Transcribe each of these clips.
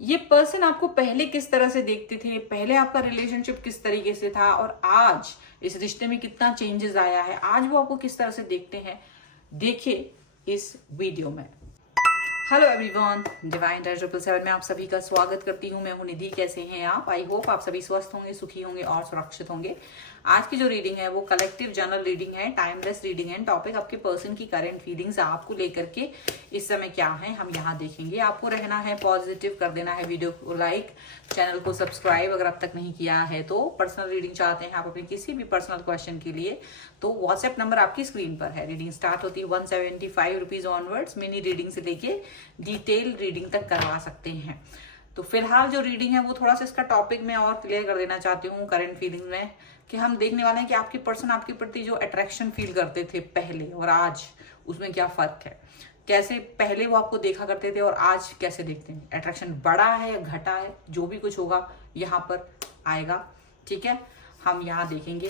ये पर्सन आपको पहले किस तरह से देखते थे, पहले आपका रिलेशनशिप किस तरीके से था और आज इस रिश्ते में कितना चेंजेस आया है, आज वो आपको किस तरह से देखते हैं, देखिए इस वीडियो में। हेलो एवरीवन, डिवाइन 777 में आप सभी का स्वागत करती हूँ। मैं हूँ निधि। कैसे हैं आप? आई होप आप सभी स्वस्थ होंगे, सुखी होंगे और सुरक्षित होंगे। आज की जो रीडिंग है वो कलेक्टिव जनरल रीडिंग है, टाइमलेस रीडिंग है। टॉपिक आपके पर्सन की करंट फीलिंग्स आपको लेकर के इस समय क्या है हम यहाँ देखेंगे। आपको रहना है पॉजिटिव, कर देना है वीडियो को लाइक, चैनल को सब्सक्राइब अगर अब तक नहीं किया है तो। पर्सनल रीडिंग चाहते हैं आप अपने किसी भी पर्सनल क्वेश्चन के लिए तो व्हाट्सएप नंबर आपकी स्क्रीन पर है। रीडिंग स्टार्ट होती है 175 रुपीज ऑनवर्ड्स। मिनी रीडिंग से लेके डिटेल रीडिंग तक करवा सकते हैं। तो फिलहाल जो रीडिंग है वो थोड़ा सा इसका टॉपिक मैं और क्लियर कर देना चाहती हूँ करंट फीलिंग में, कि हम देखने वाले हैं कि आपके पर्सन आपके प्रति जो अट्रैक्शन फील करते थे पहले और आज, उसमें क्या फर्क है। कैसे पहले वो आपको देखा करते थे और आज कैसे देखते हैं। अट्रैक्शन बढ़ा है या घटा है, जो भी कुछ होगा यहाँ पर आएगा। ठीक है, हम यहाँ देखेंगे।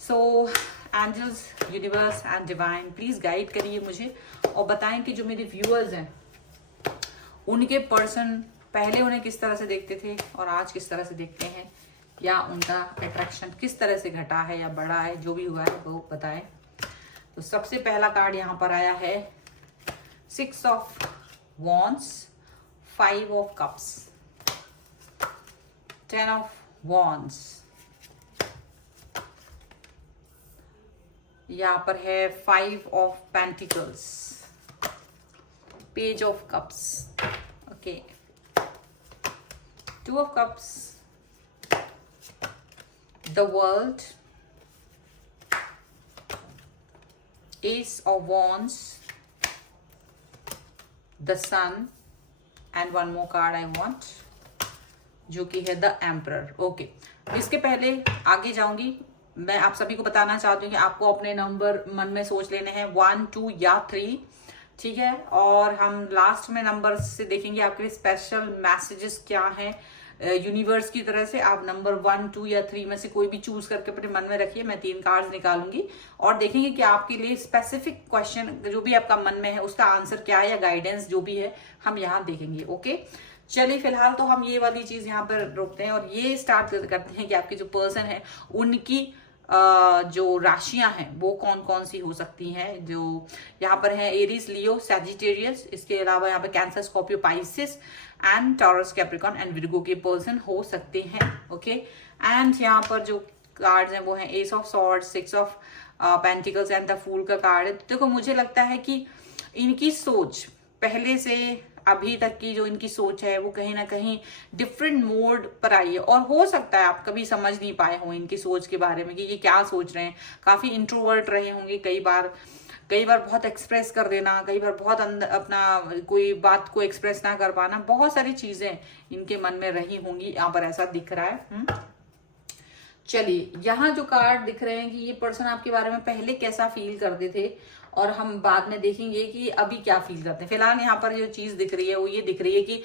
So angels, universe and divine please guide करिए मुझे और बताएं कि जो मेरे व्यूअर्स हैं उनके पर्सन पहले उन्हें किस तरह से देखते थे और आज किस तरह से देखते हैं, या उनका अट्रैक्शन किस तरह से घटा है या बढ़ा है, जो भी हुआ है वो बताएं। तो सबसे पहला कार्ड यहाँ पर आया है 6 of wands, 5 of cups, 10 of wands, यहाँ पर है 5 of pentacles, page of cups, okay, 2 of cups, the world, ace of wands, the sun and one more card I want, जो कि है द एम्परर। ओके, इसके पहले आगे जाऊंगी, मैं आप सभी को बताना चाहती हूँ कि आपको अपने नंबर मन में सोच लेने हैं 1, 2 या 3। ठीक है, और हम लास्ट में नंबर से देखेंगे आपके लिए स्पेशल मैसेजेस क्या हैं यूनिवर्स की तरह से। आप नंबर 1, 2 या 3 में से कोई भी चूज करके अपने मन में रखिए। मैं 3 कार्ड्स निकालूंगी और देखेंगे कि आपके लिए स्पेसिफिक क्वेश्चन जो भी आपका मन में है उसका आंसर क्या है या गाइडेंस जो भी है हम यहाँ देखेंगे। ओके, चलिए फिलहाल तो हम ये वाली चीज यहाँ पर रोकते हैं और ये स्टार्ट करते हैं कि आपके जो पर्सन है उनकी जो राशियां हैं वो कौन कौन सी हो सकती हैं। जो यहाँ पर है एरीज, लियो, सैजिटेरियस, इसके अलावा यहाँ पर cancer, Scorpio, Pisces and taurus, Capricorn and Virgo के पर्सन हो सकते हैं। ओके, एंड यहाँ पर जो कार्ड्स हैं वो हैं ace of swords, 6 of pentacles and the fool का कार्ड है। देखो मुझे लगता है कि इनकी सोच पहले से अभी तक की जो इनकी सोच है वो कहीं ना कहीं डिफरेंट मोड पर आई है और हो सकता है आप कभी समझ नहीं पाए हो इनकी सोच के बारे में कि ये क्या सोच रहे हैं। काफी इंट्रोवर्ट रहे होंगे कई बार बहुत एक्सप्रेस कर देना, कई बार बहुत अंदर अपना कोई बात को एक्सप्रेस ना कर पाना, बहुत सारी चीजें इनके मन में रही होंगी। यहाँ पर ऐसा दिख रहा है। चलिए, यहाँ जो कार्ड दिख रहे हैं कि ये पर्सन आपके बारे में पहले कैसा फील करते थे और हम बाद में देखेंगे कि अभी क्या फील करते हैं। फिलहाल यहाँ पर जो चीज दिख रही है वो ये दिख रही है कि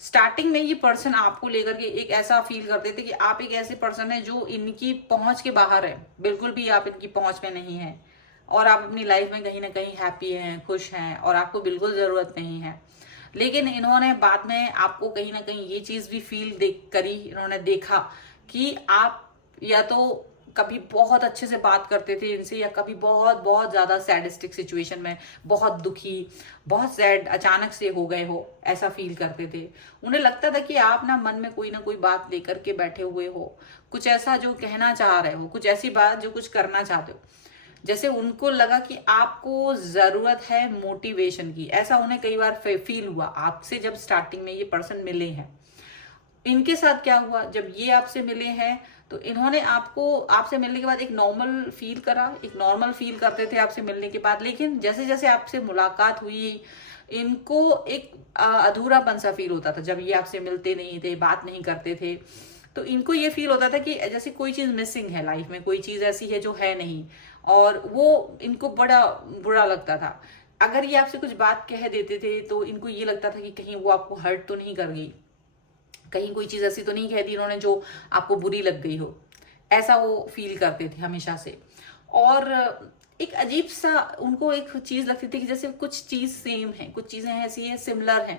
स्टार्टिंग में ये पर्सन आपको लेकर के एक ऐसा फील करते थे कि आप एक ऐसे पर्सन है जो इनकी पहुंच के बाहर है, बिल्कुल भी आप इनकी पहुंच में नहीं है और आप अपनी लाइफ में कहीं ना कहीं हैप्पी हैं, खुश हैं और आपको बिल्कुल जरूरत नहीं है। लेकिन इन्होंने बाद में आपको कहीं ना कहीं ये चीज भी फील करी, इन्होंने देखा कि आप या तो कभी बहुत अच्छे से बात करते थे इनसे या कभी बहुत बहुत ज्यादा सैडिस्टिक सिचुएशन में, बहुत दुखी, बहुत सैड अचानक से हो गए हो, ऐसा फील करते थे। उन्हें लगता था कि आप ना मन में कोई ना कोई बात लेकर के बैठे हुए हो, कुछ ऐसा जो कहना चाह रहे हो, कुछ ऐसी बात जो कुछ करना चाहते हो। जैसे उनको लगा कि आपको जरूरत है मोटिवेशन की, ऐसा उन्हें कई बार फील हुआ आपसे जब स्टार्टिंग में ये पर्सन मिले हैं। इनके साथ क्या हुआ, जब ये आपसे मिले हैं तो इन्होंने आपको आपसे मिलने के बाद एक नॉर्मल फील करा, एक नॉर्मल फील करते थे आपसे मिलने के बाद। लेकिन जैसे जैसे आपसे मुलाकात हुई इनको एक अधूरापन सा फील होता था। जब ये आपसे मिलते नहीं थे, बात नहीं करते थे, तो इनको ये फील होता था कि जैसे कोई चीज मिसिंग है लाइफ में, कोई चीज ऐसी है जो है नहीं, और वो इनको बड़ा बुरा लगता था। अगर ये आपसे कुछ बात कह देते थे तो इनको ये लगता था कि कहीं वो आपको हर्ट तो नहीं कर गई, कहीं कोई चीज ऐसी तो नहीं कह दी इन्होंने जो आपको बुरी लग गई हो, ऐसा वो फील करते थे हमेशा से। और एक अजीब सा उनको एक चीज लगती थी कि जैसे कुछ चीज सेम है, कुछ चीजें ऐसी हैं सिमिलर हैं,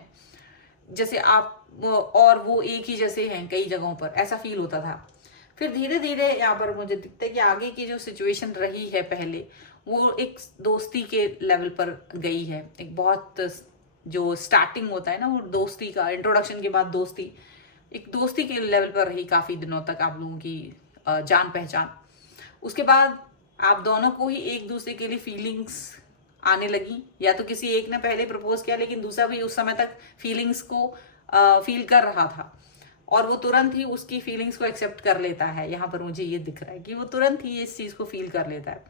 जैसे आप और वो एक ही जैसे हैं कई जगहों पर, ऐसा फील होता था। फिर धीरे धीरे यहाँ पर मुझे दिखता है कि आगे की जो सिचुएशन रही है पहले, वो एक दोस्ती के लेवल पर गई है। एक बहुत जो स्टार्टिंग होता है ना, वो दोस्ती का इंट्रोडक्शन के बाद दोस्ती, एक दोस्ती के लेवल पर रही काफी दिनों तक आप लोगों की जान पहचान। उसके बाद आप दोनों को ही एक दूसरे के लिए फीलिंग्स आने लगी, या तो किसी एक ने पहले प्रपोज किया लेकिन दूसरा भी उस समय तक फीलिंग्स को फील कर रहा था, और वो तुरंत ही उसकी फीलिंग्स को एक्सेप्ट कर लेता है। यहाँ पर मुझे ये दिख रहा है कि वो तुरंत ही इस चीज को फील कर लेता है,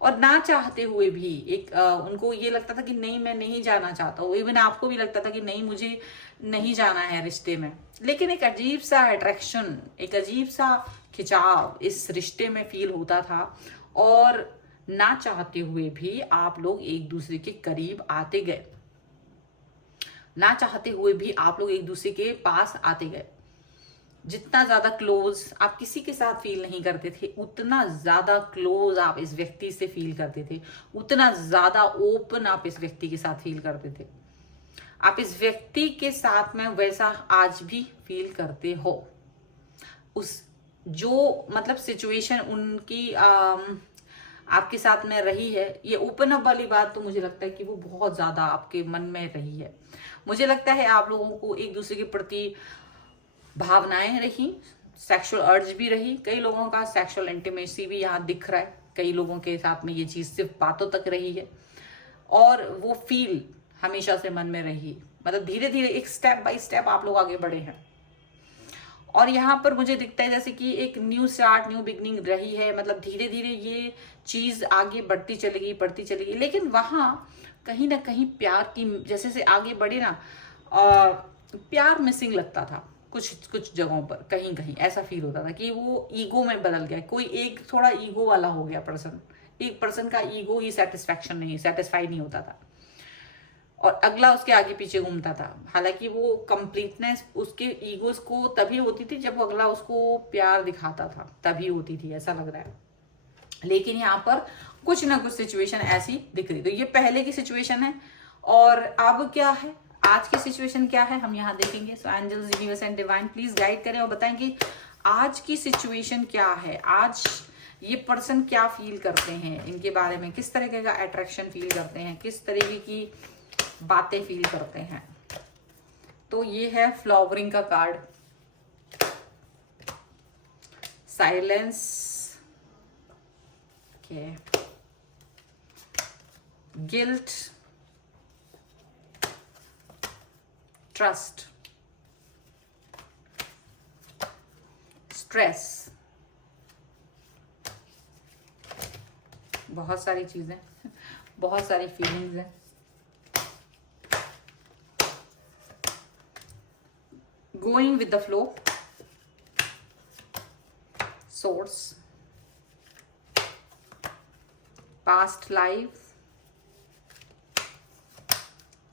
और ना चाहते हुए भी एक उनको ये लगता था कि नहीं मैं नहीं जाना चाहता हूँ। इवन आपको भी लगता था कि नहीं मुझे नहीं जाना है रिश्ते में, लेकिन एक अजीब सा अट्रैक्शन, एक अजीब सा खिंचाव इस रिश्ते में फील होता था, और ना चाहते हुए भी आप लोग एक दूसरे के करीब आते गए, ना चाहते हुए भी आप लोग एक दूसरे के पास आते गए। जितना ज्यादा क्लोज आप किसी के साथ फील नहीं करते थे, उतना ज्यादा क्लोज आप इस व्यक्ति से फील करते थे, उतना ज्यादा ओपन आप इस व्यक्ति के साथ फील करते थे। आप इस व्यक्ति के साथ में वैसा आज भी फील करते हो। उस जो मतलब सिचुएशन उनकी आपके साथ में रही है, ये ओपन अप वाली बात, तो मुझे लगता है कि वो बहुत ज्यादा आपके मन में रही है। मुझे लगता है आप लोगों को एक दूसरे के प्रति भावनाएं रही, सेक्सुअल अर्ज भी रही। कई लोगों का सेक्सुअल इंटीमेसी भी यहाँ दिख रहा है, कई लोगों के साथ में ये चीज सिर्फ बातों तक रही है, और वो फील हमेशा से मन में रही। मतलब धीरे धीरे एक स्टेप बाय स्टेप आप लोग आगे बढ़े हैं, और यहाँ पर मुझे दिखता है जैसे कि एक न्यू स्टार्ट, न्यू बिगनिंग रही है। मतलब धीरे धीरे ये चीज आगे बढ़ती चलेगी, लेकिन वहां कहीं ना कहीं प्यार की, जैसे से आगे बढ़े ना, प्यार मिसिंग लगता था। कुछ जगहों पर कहीं कहीं ऐसा फील होता था कि वो ईगो में बदल गया, कोई एक थोड़ा ईगो वाला हो गया पर्सन, एक पर्सन का ईगो ही सेटिस्फाई नहीं होता था, और अगला उसके आगे पीछे घूमता था। हालांकि वो कंप्लीटनेस उसके ईगोस को तभी होती थी जब वो अगला उसको प्यार दिखाता था, तभी होती थी, ऐसा लग रहा है। लेकिन यहाँ पर कुछ ना कुछ सिचुएशन ऐसी दिख रही। तो ये पहले की सिचुएशन है, और अब क्या है, आज की सिचुएशन क्या है, हम यहाँ देखेंगे। So angels, universe and divine please guide करें और बताएं कि आज की सिचुएशन क्या है, आज ये पर्सन क्या फील करते हैं, इनके बारे में किस तरीके का अट्रैक्शन फील करते हैं, किस तरीके की बातें फील करते हैं। तो ये है फ्लावरिंग का card, silence, guilt, trust, stress, बहुत सारी चीजें, बहुत सारी फीलिंग्स हैं। Going with the flow, source, past life,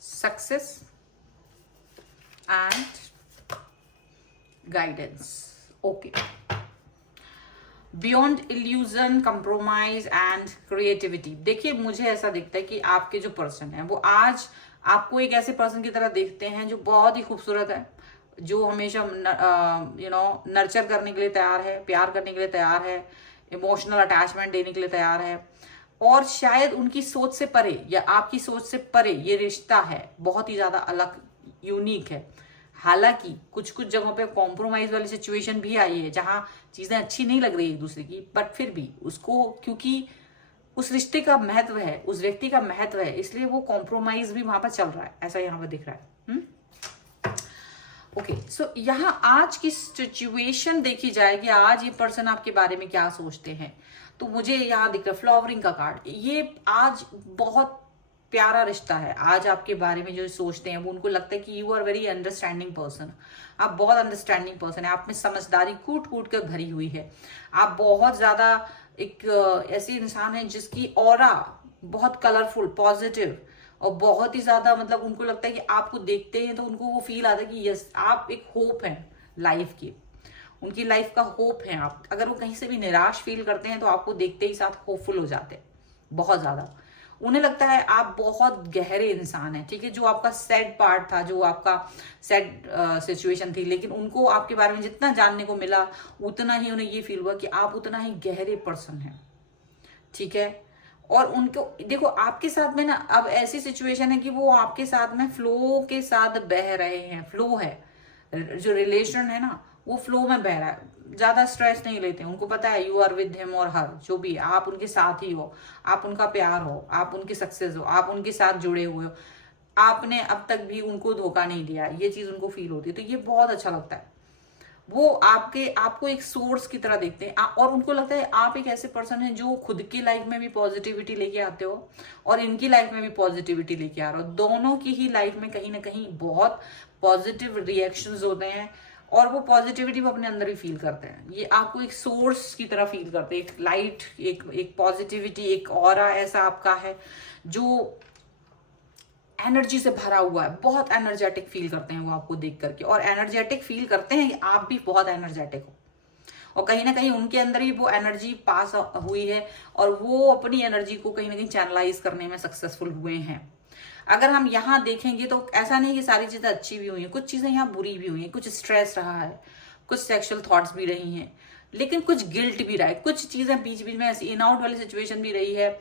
success and guidance. Okay. Beyond illusion, compromise and creativity. देखिए मुझे ऐसा दिखता है कि आपके जो पर्सन है वो आज आपको एक ऐसे पर्सन की तरह देखते हैं जो बहुत ही खूबसूरत है, जो हमेशा नर्चर करने के लिए तैयार है, प्यार करने के लिए तैयार है, इमोशनल अटैचमेंट देने के लिए तैयार है, और शायद उनकी सोच से परे या आपकी सोच से परे ये रिश्ता है, बहुत ही ज्यादा अलग, यूनिक है। हालांकि कुछ कुछ जगहों पे कॉम्प्रोमाइज वाली सिचुएशन भी आई है जहां चीजें अच्छी नहीं लग रही एक दूसरे की, बट फिर भी उसको, क्योंकि उस रिश्ते का महत्व है, उस व्यक्ति का महत्व है, इसलिए वो कॉम्प्रोमाइज भी वहां पर चल रहा है, ऐसा यहाँ पर दिख रहा है। ओके, सो यहाँ आज की सिचुएशन देखी जाए कि आज ये पर्सन आपके बारे में क्या सोचते हैं, तो मुझे यहाँ दिख रहा है फ्लावरिंग का कार्ड। ये आज बहुत प्यारा रिश्ता है। आज आपके बारे में जो सोचते हैं वो उनको लगता है कि you are very understanding person, आप बहुत अंडरस्टैंडिंग पर्सन है, आप में समझदारी कूट कूट कर भरी हुई है, आप बहुत ज्यादा एक ऐसी इंसान है जिसकी ऑरा बहुत कलरफुल, पॉजिटिव, और बहुत ही ज्यादा, मतलब उनको लगता है कि आपको देखते हैं तो उनको वो फील आता है कि यस आप एक होप है लाइफ की, उनकी लाइफ का होप है आप। अगर वो कहीं से भी निराश फील करते हैं तो आपको देखते ही साथ होपफुल हो जाते हैं बहुत ज्यादा। उन्हें लगता है आप बहुत गहरे इंसान हैं, ठीक है, जो आपका सैड पार्ट था, जो आपका सैड सिचुएशन थी, लेकिन उनको आपके बारे में जितना जानने को मिला उतना ही उन्हें ये फील हुआ कि आप उतना ही गहरे पर्सन हैं, ठीक है। और उनको देखो आपके साथ में ना अब ऐसी सिचुएशन है कि वो आपके साथ में फ्लो के साथ बह रहे हैं, फ्लो है, जो रिलेशन है ना वो फ्लो में बह रहा है, ज्यादा स्ट्रेस नहीं लेते, उनको पता है यू आर विद हिम और हर, जो भी आप उनके साथ ही हो, आप उनका प्यार हो, आप उनकी सक्सेस हो, आप उनके साथ जुड़े हुए हो, आपने अब तक भी उनको धोखा नहीं दिया, ये चीज उनको फील होती है, तो ये बहुत अच्छा लगता है। वो आपको एक सोर्स की तरह देखते हैं और उनको लगता है आप एक ऐसे पर्सन हैं जो खुद की लाइफ में भी पॉजिटिविटी लेके आते हो और इनकी लाइफ में भी पॉजिटिविटी लेके आ रहे हो, दोनों की ही लाइफ में कहीं ना कहीं बहुत पॉजिटिव रिएक्शंस होते हैं और वो पॉजिटिविटी वो अपने अंदर ही फील करते हैं। ये आपको एक सोर्स की तरह फील करते हैं, एक लाइट, एक पॉजिटिविटी, एक ऑरा ऐसा आपका है जो एनर्जी से भरा हुआ है, बहुत एनर्जेटिक फील करते हैं वो आपको देख करके, और एनर्जेटिक फील करते हैं कि आप भी बहुत एनर्जेटिक हो और कहीं ना कहीं उनके अंदर ही वो एनर्जी पास हुई है और वो अपनी एनर्जी को कहीं ना कहीं चैनलाइज करने में सक्सेसफुल हुए हैं। अगर हम यहाँ देखेंगे तो ऐसा नहीं कि सारी चीजें अच्छी भी हुई हैं, कुछ चीजें यहाँ बुरी भी हुई हैं, कुछ स्ट्रेस रहा है, कुछ सेक्सुअल थॉट्स भी रही हैं, लेकिन कुछ गिल्ट भी रहा है, कुछ चीजें बीच बीच में ऐसी इन आउट वाली सिचुएशन भी रही है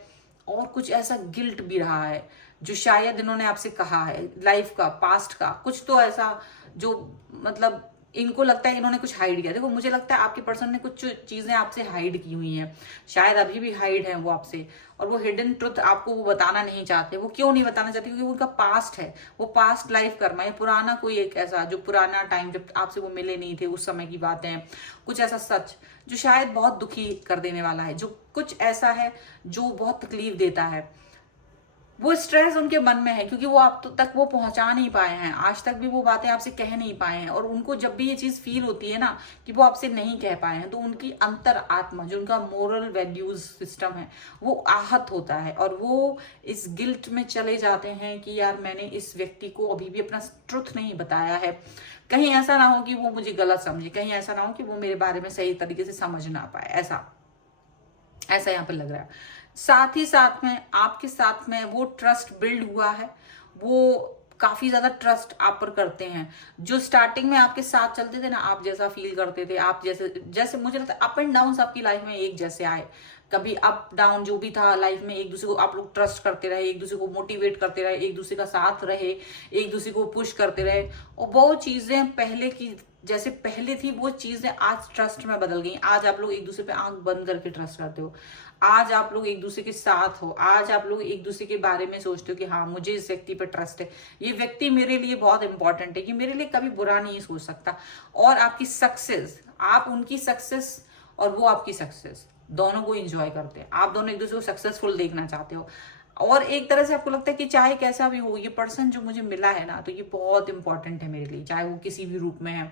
और कुछ ऐसा गिल्ट भी रहा है जो शायद इन्होंने आपसे कहा है, लाइफ का, पास्ट का, कुछ तो ऐसा जो मतलब इनको लगता है इन्होंने कुछ हाइड किया। देखो मुझे लगता है आपके पर्सन ने कुछ चीजें आपसे हाइड की हुई हैं, शायद अभी भी हाइड है वो आपसे, और वो हिडन ट्रुथ आपको वो बताना नहीं चाहते। वो क्यों नहीं बताना चाहते? क्योंकि उनका पास्ट है, वो पास्ट लाइफ कर्मा है, पुराना कोई एक ऐसा जो पुराना टाइम जब आपसे वो मिले नहीं थे उस समय की बातें हैं, कुछ ऐसा सच जो शायद बहुत दुखी कर देने वाला है, जो कुछ ऐसा है जो बहुत तकलीफ देता है। वो स्ट्रेस उनके मन में है क्योंकि वो आप तक वो पहुंचा नहीं पाए हैं, आज तक भी वो बातें आपसे कह नहीं पाए हैं, और उनको जब भी ये चीज फील होती है ना कि वो आपसे नहीं कह पाए हैं तो उनकी अंतर आत्मा, जो उनका मोरल वैल्यूज सिस्टम है, वो आहत होता है और वो इस गिल्ट में चले जाते हैं कि यार मैंने इस व्यक्ति को अभी भी अपना ट्रुथ नहीं बताया है, कहीं ऐसा ना हो कि वो मुझे गलत समझे, कहीं ऐसा ना हो कि वो मेरे बारे में सही तरीके से समझ ना पाए, ऐसा यहाँ पे लग रहा है। साथ ही साथ में आपके साथ में वो ट्रस्ट बिल्ड हुआ है, वो काफी ज्यादा ट्रस्ट आप पर करते हैं। जो स्टार्टिंग में आपके साथ चलते थे ना, आप जैसा फील करते थे, आप जैसे मुझे लगता है अप एंड डाउन आपकी लाइफ में एक जैसे आए, कभी अप डाउन जो भी था लाइफ में, एक दूसरे को आप लोग ट्रस्ट करते रहे, एक दूसरे को मोटिवेट करते रहे, एक दूसरे का साथ रहे, एक दूसरे को पुश करते रहे, और वो चीजें पहले की जैसे पहले थी वो चीजें आज ट्रस्ट में बदल गई। आज आप लोग एक दूसरे पे आंख बंद करके ट्रस्ट करते हो, आज आप लोग एक दूसरे के साथ हो, आज आप लोग एक दूसरे के बारे में सोचते हो कि हाँ मुझे इस व्यक्ति पे ट्रस्ट है, ये व्यक्ति मेरे लिए बहुत इंपॉर्टेंट है, कि मेरे लिए कभी बुरा नहीं सोच सकता। और आपकी सक्सेस, आप उनकी सक्सेस और वो आपकी सक्सेस दोनों को एंजॉय करते हैं, आप दोनों एक दूसरे को सक्सेसफुल देखना चाहते हो, और एक तरह से आपको लगता है कि चाहे कैसा भी हो ये पर्सन जो मुझे मिला है ना, तो ये बहुत इंपॉर्टेंट है मेरे लिए, चाहे वो किसी भी रूप में है,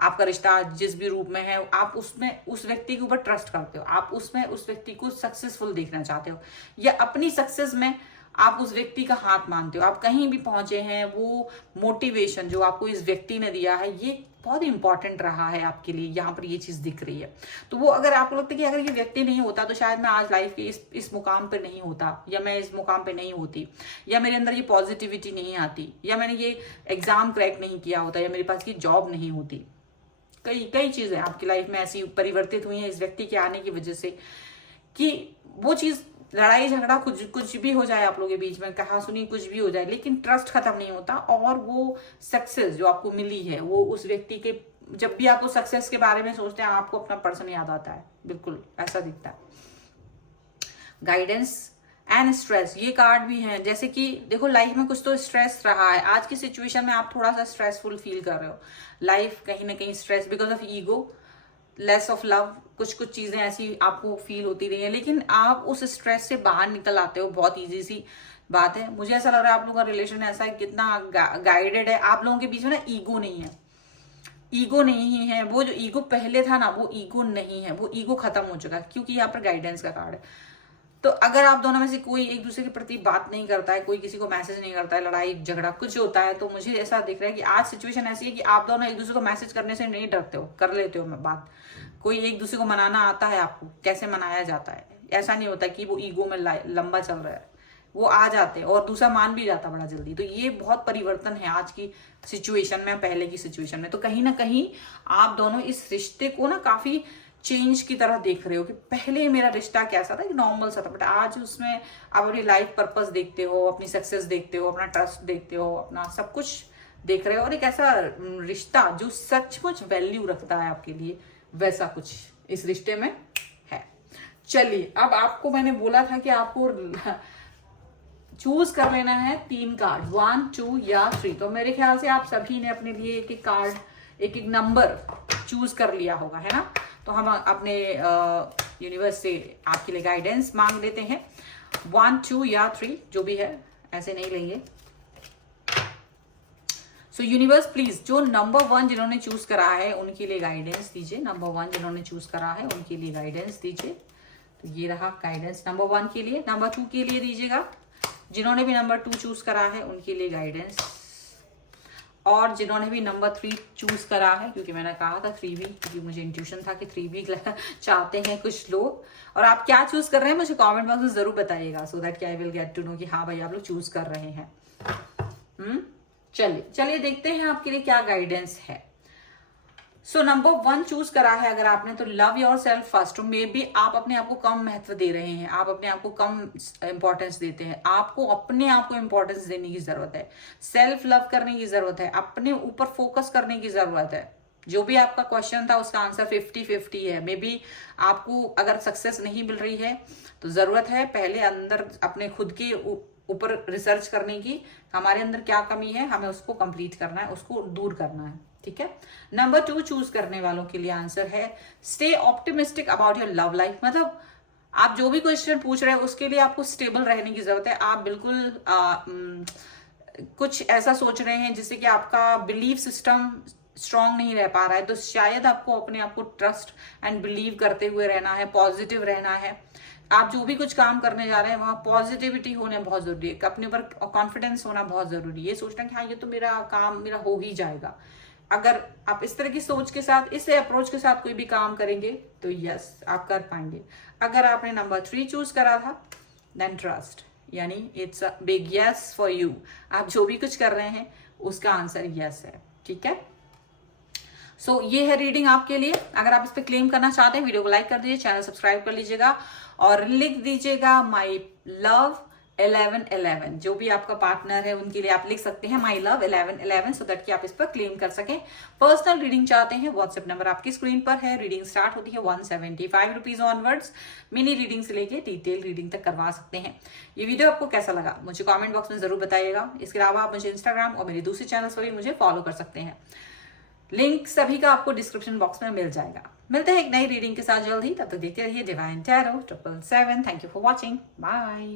आपका रिश्ता जिस भी रूप में है, आप उसमें उस व्यक्ति के ऊपर ट्रस्ट करते हो, आप उसमें उस व्यक्ति को सक्सेसफुल देखना चाहते हो, या अपनी सक्सेस में आप उस व्यक्ति का हाथ मानते हो। आप कहीं भी पहुंचे हैं, वो मोटिवेशन जो आपको इस व्यक्ति ने दिया है ये बहुत इंपॉर्टेंट रहा है आपके लिए, यहाँ पर ये चीज दिख रही है। तो वो अगर आपको लगता है कि अगर ये व्यक्ति नहीं होता तो शायद मैं आज लाइफ के इस मुकाम पे नहीं होता, या मैं इस मुकाम पे नहीं होती, या मेरे अंदर ये पॉजिटिविटी नहीं आती, या मैंने ये एग्जाम क्रैक नहीं किया होता, या मेरे पास ये जॉब नहीं होती। कई चीजें आपकी लाइफ में ऐसी परिवर्तित हुई हैं इस व्यक्ति के आने की वजह से, कि वो चीज, लड़ाई झगड़ा कुछ भी हो जाए आप लोगों के बीच में, कहा सुनी कुछ भी हो जाए, लेकिन ट्रस्ट खत्म नहीं होता, और वो सक्सेस जो आपको मिली है वो उस व्यक्ति के, जब भी आप उस सक्सेस के बारे में सोचते हैं आपको अपना पर्सन याद आता है, बिल्कुल ऐसा दिखता है। गाइडेंस एंड स्ट्रेस, ये कार्ड भी हैं, जैसे कि देखो लाइफ में कुछ तो स्ट्रेस रहा है, आज की सिचुएशन में आप थोड़ा सा स्ट्रेसफुल फील कर रहे हो, लाइफ कहीं ना कहीं stress because of ego, less of love, कुछ चीजें ऐसी आपको फील होती रही है, लेकिन आप उस स्ट्रेस से बाहर निकल आते हो, बहुत इजी सी बात है। मुझे ऐसा लग रहा है आप लोगों का रिलेशन ऐसा है, कितना गाइडेड है, आप लोगों के बीच में ना ईगो नहीं है, ईगो नहीं है, वो जो ईगो पहले था ना वो ईगो नहीं है, वो ईगो खत्म हो चुका है, क्योंकि यहाँ पर गाइडेंस का कार्ड है। तो अगर आप दोनों में से कोई एक दूसरे के प्रति बात नहीं करता है, कोई किसी को मैसेज नहीं करता है, लड़ाई झगड़ा कुछ होता है, तो मुझे ऐसा दिख रहा है कि आज सिचुएशन ऐसी है कि आप दोनों एक दूसरे को मैसेज करने से नहीं डरते हो, कर लेते हो बात, कोई एक दूसरे को मनाना आता है आपको, कैसे मनाया जाता है, ऐसा नहीं होता कि वो ईगो में लंबा चल रहा है, वो आ जाते हैं और दूसरा मान भी जाता बड़ा जल्दी। तो ये बहुत परिवर्तन है आज की सिचुएशन में, पहले की सिचुएशन में। तो कहीं ना कहीं आप दोनों इस रिश्ते को ना काफी चेंज की तरह देख रहे हो कि पहले मेरा रिश्ता कैसा था, नॉर्मल सा था, बट आज उसमें आप अपनी लाइफ पर्पस देखते हो, अपनी सक्सेस देखते हो, अपना ट्रस्ट देखते हो, अपना सब कुछ देख रहे हो, और एक ऐसा रिश्ता जो सचमुच वैल्यू रखता है आपके लिए, वैसा कुछ इस रिश्ते में है। चलिए, अब आपको मैंने बोला था कि आपको चूज कर लेना है 3 कार्ड, 1, 2 या 3। तो मेरे ख्याल से आप सभी ने अपने लिए एक एक कार्ड, एक एक नंबर चूज कर लिया होगा, है ना। तो हम अपने यूनिवर्स से आपके लिए गाइडेंस मांग लेते हैं, 1, 2 या 3, जो भी है, ऐसे नहीं लेंगे। सो यूनिवर्स प्लीज, जो नंबर 1 जिन्होंने चूज करा है उनके लिए गाइडेंस दीजिए। नंबर 1 जिन्होंने चूज करा है उनके लिए गाइडेंस दीजिए। तो ये रहा गाइडेंस नंबर 1 के लिए। नंबर 2 के लिए दीजिएगा, जिन्होंने भी नंबर 2 चूज करा है उनके लिए गाइडेंस, और जिन्होंने भी नंबर 3 चूज करा है, क्योंकि मैंने कहा था 3 भी, क्योंकि मुझे इंट्यूशन था कि 3 भी चाहते हैं कुछ लोग। और आप क्या चूज कर रहे हैं मुझे कमेंट बॉक्स में जरूर बताइएगा, so that I will get to know कि हाँ भाई आप लोग चूज कर रहे हैं। चलिए देखते हैं आपके लिए क्या गाइडेंस है। सो नंबर 1 चूज करा है अगर आपने, तो love your self first. May be आप अपने आप को कम महत्व दे रहे हैं, आप अपने आप को कम इंपॉर्टेंस देते हैं। आपको अपने आप को इंपॉर्टेंस देने की जरूरत है, सेल्फ लव करने की जरूरत है, अपने ऊपर फोकस करने की जरूरत है। जो भी आपका क्वेश्चन था उसका आंसर 50-50 है। मे बी आपको अगर सक्सेस नहीं मिल रही है तो जरूरत है पहले अंदर अपने खुद के ऊपर रिसर्च करने की, हमारे अंदर क्या कमी है, हमें उसको कंप्लीट करना है, उसको दूर करना है, ठीक है। नंबर 2 चूज करने वालों के लिए आंसर है stay optimistic about your love life. मतलब आप जो भी क्वेश्चन पूछ रहे हैं उसके लिए आपको स्टेबल रहने की जरूरत है। आप बिल्कुल कुछ ऐसा सोच रहे हैं जिससे कि आपका बिलीफ सिस्टम स्ट्रांग नहीं रह पा रहा है, तो शायद आपको अपने आप को ट्रस्ट एंड बिलीव करते हुए रहना है, पॉजिटिव रहना है। आप जो भी कुछ काम करने जा रहे हैं वहां पॉजिटिविटी होना बहुत जरूरी है, अपने ऊपर कॉन्फिडेंस होना बहुत जरूरी है। ये सोचना कि हाँ ये तो मेरा काम मेरा हो ही जाएगा। अगर आप इस तरह की सोच के साथ, इस अप्रोच के साथ कोई भी काम करेंगे तो यस आप कर पाएंगे। अगर आपने नंबर 3 चूज करा था देन ट्रस्ट, यानी it's a big yes for you. आप जो भी कुछ कर रहे हैं उसका आंसर यस है, ठीक है। सो ये है रीडिंग आपके लिए। अगर आप इस पर क्लेम करना चाहते हैं वीडियो को लाइक कर दीजिए, चैनल सब्सक्राइब कर लीजिएगा और लिख दीजिएगा माई लव 1111। जो भी आपका पार्टनर है उनके लिए आप लिख सकते हैं माई लव 1111, सो दैट कि आप इस पर क्लेम कर सकें। पर्सनल रीडिंग चाहते हैं, व्हाट्सएप नंबर आपकी स्क्रीन पर है। रीडिंग स्टार्ट होती है 175 रुपीज ऑनवर्ड्स। मिनी रीडिंग से लेके डिटेल रीडिंग तक करवा सकते हैं। ये वीडियो आपको कैसा लगा मुझे कमेंट बॉक्स में जरूर बताइएगा। इसके अलावा आप मुझे इंस्टाग्राम और मेरे दूसरे चैनल्स पर भी मुझे फॉलो कर सकते हैं। लिंक सभी का आपको डिस्क्रिप्शन बॉक्स में मिल जाएगा। मिलते हैं एक नई रीडिंग के साथ जल्द ही, तब तक देखते रहिए divine tarot 777। Thank you for watching, bye.